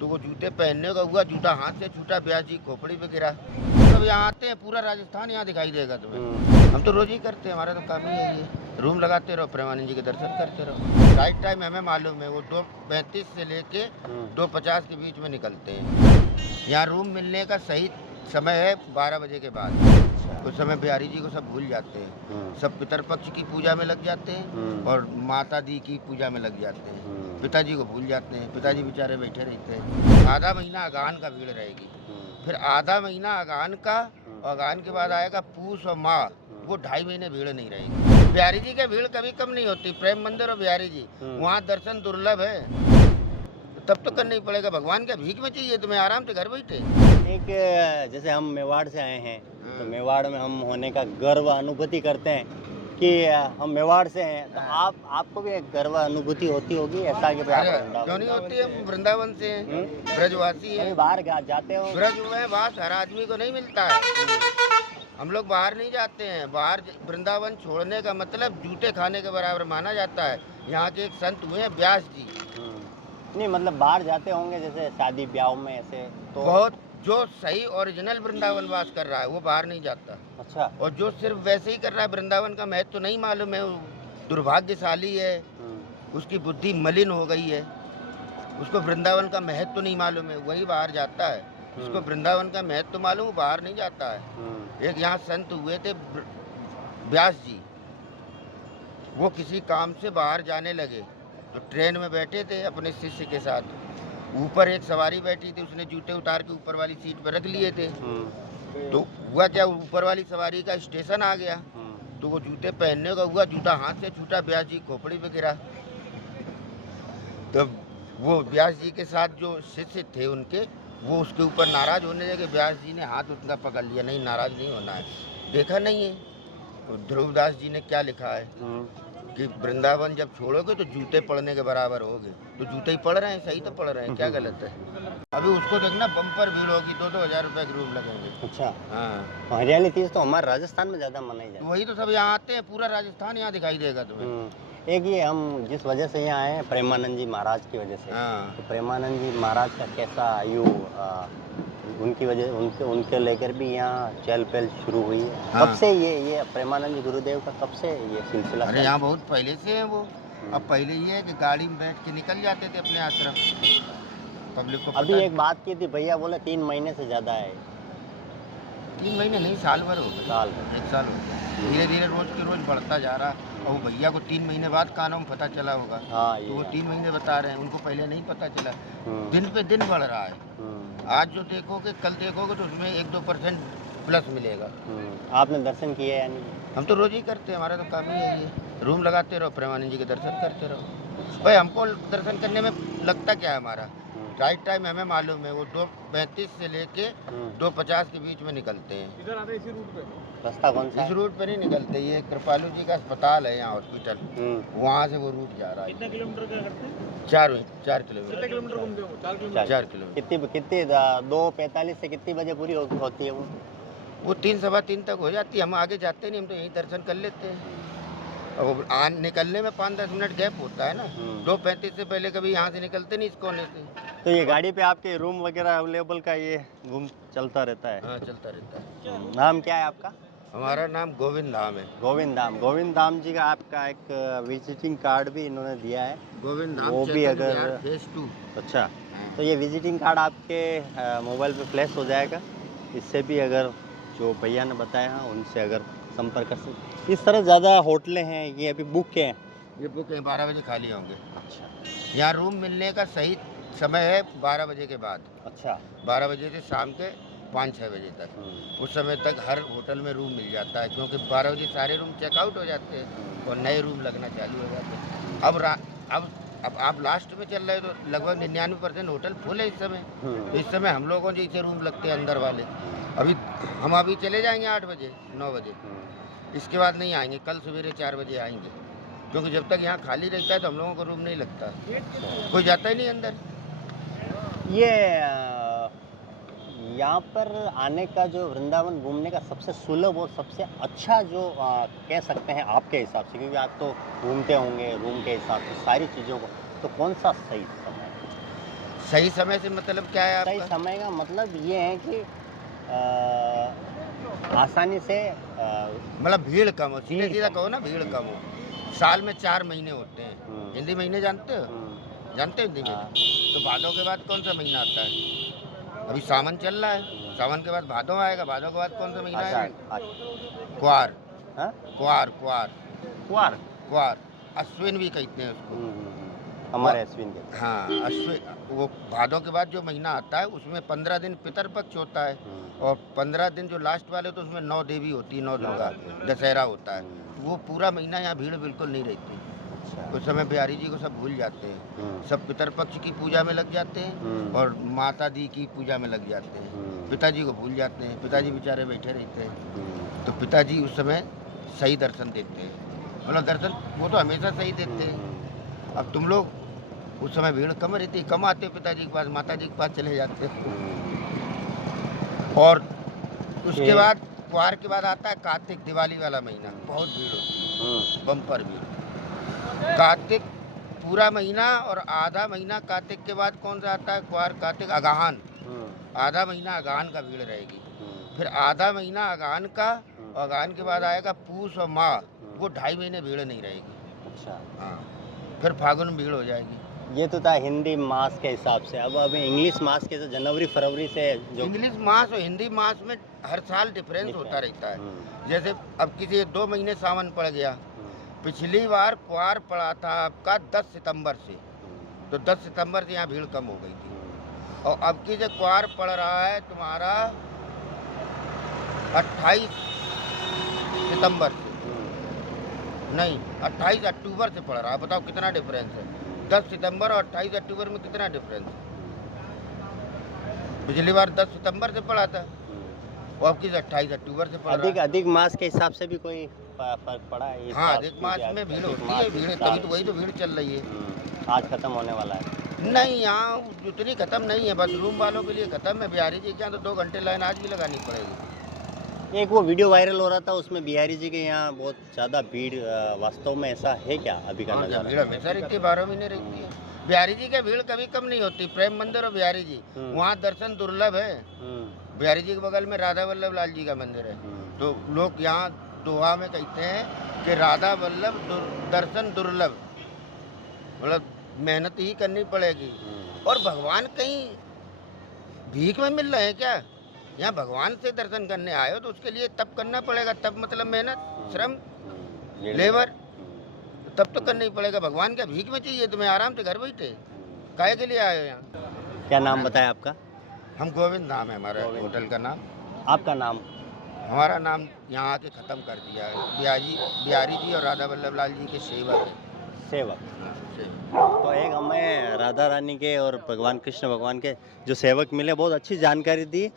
तो वो जूते पहनने का हुआ, जूता हाथ से छूटा, ब्यास जी खोपड़ी पे गिरा। सब यहाँ आते हैं, पूरा राजस्थान यहाँ दिखाई देगा तुम्हें। हम तो रोज ही करते हैं, हमारा तो काम ही यही है। रूम लगाते रहो, प्रेमानंद जी के दर्शन करते रहो। राइट टाइम हमें मालूम है, वो 2:35 से लेके 2:50 के बीच में निकलते हैं। यहाँ रूम मिलने का सही समय है 12 बजे के बाद। उस समय बिहारी जी को सब भूल जाते हैं, सब पितरपक्ष की पूजा में लग जाते हैं और माता दी की पूजा में लग जाते हैं। पिताजी को भूल जाते हैं, पिताजी बेचारे बैठे रहते हैं। आधा महीना अगान का भीड़ रहेगी, फिर आधा महीना अगान का, और अगान के बाद आएगा पूस और माह, वो 2.5 महीने भीड़ नहीं रहेगी। बिहारी जी की भीड़ कभी कम नहीं होती। प्रेम मंदिर और बिहारी जी, वहाँ दर्शन दुर्लभ है। तब तो करना ही पड़ेगा, भगवान क्या भीख में चाहिए तुम्हें, आराम से घर बैठे। एक जैसे हम मेवाड़ से आए हैं, तो मेवाड़ में हम होने का गर्व अनुभूति करते हैं कि हम मेवाड़ से हैं, तो आपको भी एक गर्व अनुभूति होती होगी ऐसा कि भाई आप वृंदावन क्यों नहीं होती है, हम वृंदावन से हैं, ब्रजवासी कभी हैं। बाहर जाते हो? ब्रज में वास हर आदमी को नहीं मिलता है। हम लोग बाहर नहीं जाते हैं। बाहर वृंदावन छोड़ने का मतलब जूते खाने के बराबर माना जाता है। यहाँ के एक संत हुए हैं व्यास जी। नहीं मतलब बाहर जाते होंगे जैसे शादी ब्याह में ऐसे तो बहुत जो सही ओरिजिनल वृंदावन वास कर रहा है वो बाहर नहीं जाता। अच्छा। और जो सिर्फ वैसे ही कर रहा है, वृंदावन का महत्व तो नहीं मालूम है, वो दुर्भाग्यशाली है, उसकी बुद्धि मलिन हो गई है, उसको वृंदावन का महत्व तो नहीं मालूम है, वही बाहर जाता है। उसको वृंदावन का महत्व तो मालूम, वो बाहर नहीं जाता है। एक यहाँ संत हुए थे व्यास जी, वो किसी काम से बाहर जाने लगे, तो ट्रेन में बैठे थे अपने शिष्य के साथ। ऊपर एक सवारी बैठी थी, उसने जूते उतार के ऊपर वाली सीट पर रख लिए थे। तो हुआ क्या, ऊपर वाली सवारी का स्टेशन आ गया, तो वो जूते पहनने का हुआ, जूता हाथ से छूटा, व्यास जी खोपड़ी पे गिरा। तो वो व्यास जी के साथ जो शिष्य थे उनके, वो उसके ऊपर नाराज होने लगे। व्यास जी ने हाथ उनका पकड़ लिया, नहीं नाराज नहीं होना है, देखा नहीं है तो ध्रुवदास जी ने क्या लिखा है कि वृंदावन जब छोड़ोगे तो जूते पड़ने के बराबर होगे। तो जूते ही पड़ रहे हैं, सही तो पड़ रहे हैं, क्या गलत है। अभी उसको देखना, बम्पर भीड़ होगी, 2-2 हज़ार रुपए के रूम लगेंगे। अच्छा। हाँ, हरियाली तीज तो हमारे राजस्थान में ज़्यादा मनाई जाती है। वही तो सब यहाँ आते हैं, पूरा राजस्थान यहाँ दिखाई देगा तुम्हें। एक ये हम जिस वजह से यहाँ आए हैं प्रेमानंद जी महाराज की वजह से। हाँ। तो प्रेमानंद जी महाराज का कैसा उनकी वजह उनके लेकर भी यहाँ चहल पहल शुरू हुई है। हाँ। कब से ये प्रेमानंद जी गुरुदेव का कब से ये सिलसिला? अरे यहाँ बहुत पहले से है वो। अब पहले ये है कि गाड़ी में बैठ के निकल जाते थे अपने आश्रम, पब्लिक को अभी एक बात की थी, भैया बोले 3 महीने से ज़्यादा है। 3 महीने नहीं, साल भर हो गए। साल 1 साल हो गया। धीरे धीरे रोज के रोज बढ़ता जा रहा। और वो भैया को 3 महीने बाद कानों में पता चला होगा। हाँ, तो वो 3 महीने बता रहे हैं, उनको पहले नहीं पता चला। दिन पे दिन बढ़ रहा है। आज जो देखोगे, कल देखोगे तो उसमें 1-2% प्लस मिलेगा। आपने दर्शन किए या नहीं? हम तो रोज ही करते हैं, हमारा तो काम ही यही है। रूम लगाते रहो, प्रेमानंद जी के दर्शन करते रहो। भाई हमको दर्शन करने में लगता क्या है, हमारा राइट टाइम हमें मालूम है, वो 2:35 से लेके 2:50 के बीच में निकलते हैं। इधर आते इसी रूट पे? रास्ता कौन सा? इस रूट पे नहीं निकलते, ये कृपालू जी का अस्पताल है यहाँ, हॉस्पिटल, वहाँ से वो रूट जा रहा है। कितने किलोमीटर का करते हैं? 4 किलोमीटर। कितने किलोमीटर घूमते हो? 4 किलोमीटर। 4 किलोमीटर। कितनी 2:45 से कितनी बजे पूरी होती है वो 3 सवा 3 तक हो जाती है। हम आगे जाते नहीं, हम तो यहीं दर्शन कर लेते हैं। और निकलने में 5-10 मिनट गैप होता है ना। 2:35 से पहले कभी यहाँ से निकलते नहीं, इस कोने से। तो ये गाड़ी पे आपके रूम वगैरह अवेलेबल का ये घूम चलता रहता है? हाँ, चलता रहता है। नाम क्या है आपका? हमारा नाम गोविंद धाम है। गोविंद धाम जी का आपका एक विजिटिंग कार्ड भी इन्होंने दिया है। गोविंद धाम, वो भी अगर फेज 2। अच्छा, तो ये विजिटिंग कार्ड आपके मोबाइल पे फ्लैश हो जाएगा। इससे भी अगर जो भैया ने बताया है उनसे अगर संपर्क कर सकते। इस तरह ज़्यादा होटलें हैं, ये अभी बुक हैं? ये बुक है, 12 बजे खाली होंगे। अच्छा। यहाँ रूम मिलने का सही समय है 12 बजे के बाद। अच्छा। 12 बजे से शाम के 5-6 बजे तक। उस समय तक हर होटल में रूम मिल जाता है, क्योंकि 12 बजे सारे रूम चेकआउट हो जाते हैं और नए रूम लगना चालू हो जाते हैं। अब आप लास्ट में चल रहे हो तो लगभग 99% होटल फुल है इस समय। तो इस समय हम लोगों जैसे रूम लगते हैं अंदर वाले। हम अभी चले जाएंगे 8 बजे 9 बजे, इसके बाद नहीं आएंगे। कल सवेरे 4 बजे आएंगे, क्योंकि जब तक यहाँ खाली रहता है तो हम लोगों को रूम नहीं लगता, कोई जाता ही नहीं अंदर। ये यहाँ पर आने का जो वृंदावन घूमने का सबसे सुलभ और सबसे अच्छा जो कह सकते हैं आपके हिसाब से, क्योंकि आप तो घूमते होंगे रूम के हिसाब से सारी चीज़ों को, तो कौन सा सही समय? सही समय से मतलब क्या है सही आपका? समय का मतलब ये है कि आसानी से मतलब भीड़ कम हो, सीधे भीड़ सीधा कम। कहो ना, भीड़ कम हो। साल में 4 महीने होते हैं। हिंदी महीने जानते हो? जानते हो हिंदी हाँ। महीने? तो भादों के बाद कौन सा महीना आता है? अभी सावन चल रहा है, सावन के बाद भादों आएगा, भादों के बाद कौन सा महीना आषाढ़ आएगा? क्वार, हाँ? क्वार, क्वार, कुआर क्वार, अश्विन भी कहते हैं उसको। हमारे अश्विन के हाँ, अश्विन, वो भादों के बाद जो महीना आता है उसमें 15 दिन पितरपक्ष होता है, और 15 दिन जो लास्ट वाले तो उसमें 9 देवी होती है, 9 दुर्गा, दशहरा होता है। वो पूरा महीना यहाँ भीड़ बिल्कुल नहीं रहती। उस समय बिहारी जी को सब भूल जाते हैं, सब पितरपक्ष की पूजा में लग जाते हैं और माता दी की पूजा में लग जाते हैं। पिताजी को भूल जाते हैं, पिताजी बेचारे बैठे रहते हैं। तो पिताजी उस समय सही दर्शन देते हैं, मतलब दर्शन वो तो हमेशा सही देते हैं। अब तुम लोग उस समय भीड़ कम रहती, कम आते हो पिताजी के पास, माता जी के पास चले जाते हो। और उसके बाद त्योहार के बाद आता है कार्तिक, दिवाली वाला महीना, बहुत भीड़ होती है, बम्पर भीड़। कार्तिक पूरा महीना और आधा महीना कार्तिक के बाद कौन सा आता है? क्वार, कार्तिक, अगहन, आधा महीना अगहन का भीड़ रहेगी। फिर आधा महीना अगहन का, और अगहन के बाद आएगा पूस और माह, वो 2.5 महीने भीड़ नहीं रहेगी। अच्छा, हाँ, फिर फागुन में भीड़ हो जाएगी। ये तो था हिंदी मास के हिसाब से। अब अभी इंग्लिश मास के तो जनवरी फरवरी से जो इंग्लिश मास और हिंदी मास में हर साल डिफरेंस होता रहता है। जैसे अब किसी 2 महीने सावन पड़ गया, पिछली बार क्वार पड़ा था आपका 10 सितंबर से, तो 10 सितंबर से यहाँ भीड़ कम हो गई थी। और अब की जो क्वार पड़ रहा है तुम्हारा 28 सितंबर से, नहीं 28 अक्टूबर से पड़ रहा है। बताओ कितना डिफरेंस है? 10 सितंबर और 28 अक्टूबर में कितना डिफरेंस है? पिछली बार 10 सितंबर से पड़ा था और अब की 28 अक्टूबर से पड़ रहा है। अधिक मास के हिसाब से भी कोई फर्क पड़ा है? इस हाँ, साल अधिक मास क्योंकि में भीड़ अधिक होती मास है, इस भीड़ साल- तभी तो वही तो भीड़ चल रही है। आज खत्म होने वाला है। नहीं, यहाँ उतनी खत्म नहीं है, बस रूम वालों के लिए खत्म है। बिहारी जी के यहाँ तो 2 घंटे लाइन आज भी लगानी पड़ेगी। एक वो वीडियो वायरल हो रहा था, उसमें बिहारी जी के यहाँ बहुत ज़्यादा भीड़, वास्तव में ऐसा है क्या अभी का हाँ, नज़ारा? भीड़ हमेशा रहती है, 12 महीने रहती है। बिहारी जी की भीड़ कभी कम नहीं होती। प्रेम मंदिर और बिहारी जी, वहाँ दर्शन दुर्लभ है। बिहारी जी के बगल में राधा वल्लभ लाल जी का मंदिर है, तो लोग यहाँ दोहा में कहते हैं कि राधा वल्लभ दर्शन दुर्लभ, मतलब मेहनत ही करनी पड़ेगी। और भगवान कहीं भीख में मिल रहे हैं क्या? यहाँ भगवान से दर्शन करने आए हो तो उसके लिए तब करना पड़ेगा, तब मतलब मेहनत, श्रम, लेबर, तब तो करना ही पड़ेगा। भगवान क्या भीख में चाहिए तुम्हें? आराम से घर बैठे काहे के लिए आए हो यहाँ? क्या नाम बताया आपका? हम गोविंद नाम है हमारा गोविंद। होटल का नाम। आपका नाम? हमारा नाम यहाँ आके ख़त्म कर दिया है। बिहारी जी और राधा वल्लभ लाल जी के सेवक हैं। सेवक। सेवक। तो एक हमें राधा रानी के और भगवान कृष्ण भगवान के जो सेवक मिले, बहुत अच्छी जानकारी दी।